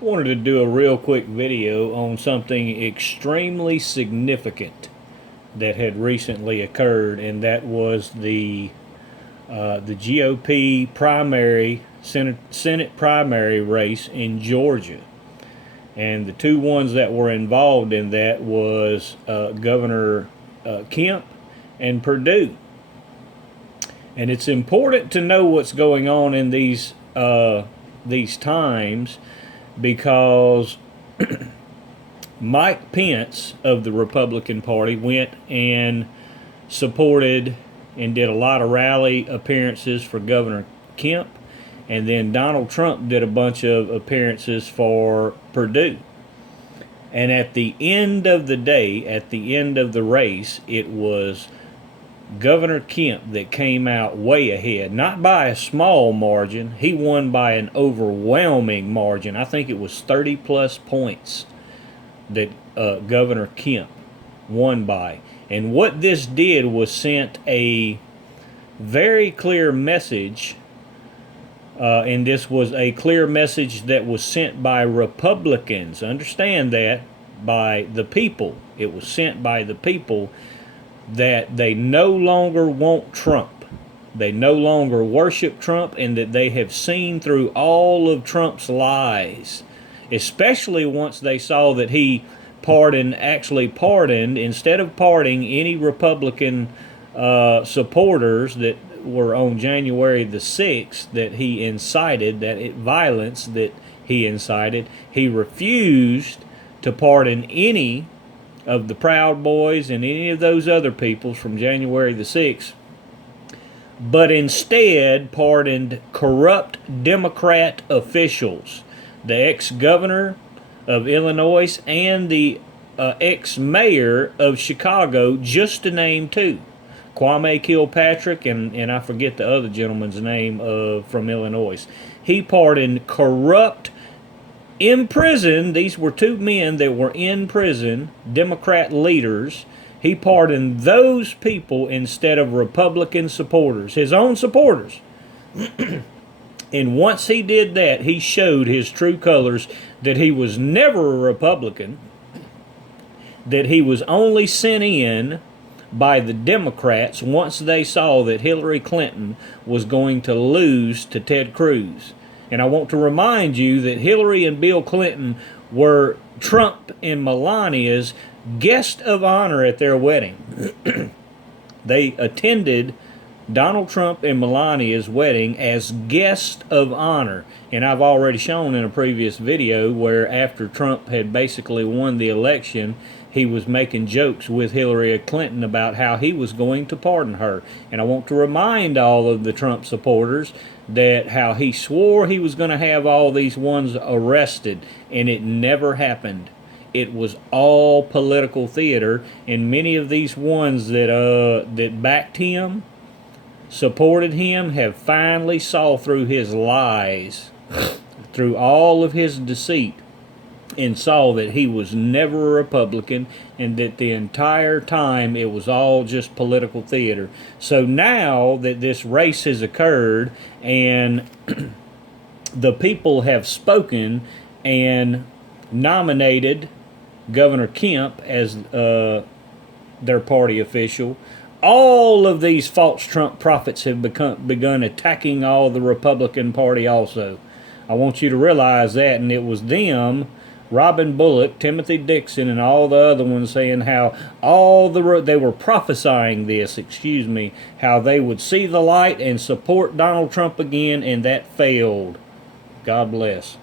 Wanted to do a real quick video on something extremely significant that had recently occurred, and that was the GOP primary Senate primary race in Georgia. And the two ones that were involved in that was Governor Kemp and Perdue. And it's important to know what's going on in these times, because Mike Pence of the Republican Party went and supported and did a lot of rally appearances for Governor Kemp, and then Donald Trump did a bunch of appearances for Perdue. And at the end of the day, at the end of the race, it was Governor Kemp that came out way ahead, not by a small margin. He won by an overwhelming margin. I think it was 30 plus points that Governor Kemp won by. And what this did was sent a very clear message, and this was a clear message that was sent by Republicans. Understand that, by the people. It was sent by the people that they no longer want Trump. They no longer worship Trump, and that they have seen through all of Trump's lies, especially once they saw that he actually pardoned, instead of pardoning any Republican supporters that were on January the 6th that he incited, violence that he incited. He refused to pardon any of the Proud Boys and any of those other people from January the 6th, but instead pardoned corrupt Democrat officials, the ex-governor of Illinois and the ex-mayor of Chicago, just to name two. Kwame Kilpatrick and I forget the other gentleman's name from Illinois. He pardoned corrupt, in prison. These were two men that were in prison, Democrat leaders. He pardoned those people instead of Republican supporters, his own supporters. And once he did that, he showed his true colors, that he was never a Republican, that he was only sent in by the Democrats once they saw that Hillary Clinton was going to lose to Ted Cruz. And I want to remind you that Hillary and Bill Clinton were Trump and Melania's guest of honor at their wedding. They attended Donald Trump and Melania's wedding as guest of honor. And I've already shown in a previous video where, after Trump had basically won the election, he was making jokes with Hillary Clinton about how he was going to pardon her. And I want to remind all of the Trump supporters that how he swore he was going to have all these ones arrested, and it never happened. It was all political theater, and many of these ones that backed him, supported him, have finally saw through his lies, through all of his deceit, and saw that he was never a Republican, and that the entire time it was all just political theater. So now that this race has occurred and the people have spoken and nominated Governor Kemp as their party official, all of these false Trump prophets have begun attacking all the Republican Party also. I want you to realize that, and it was them, Robin Bullock, Timothy Dixon, and all the other ones, saying how they were prophesying this, how they would see the light and support Donald Trump again, and that failed. God bless.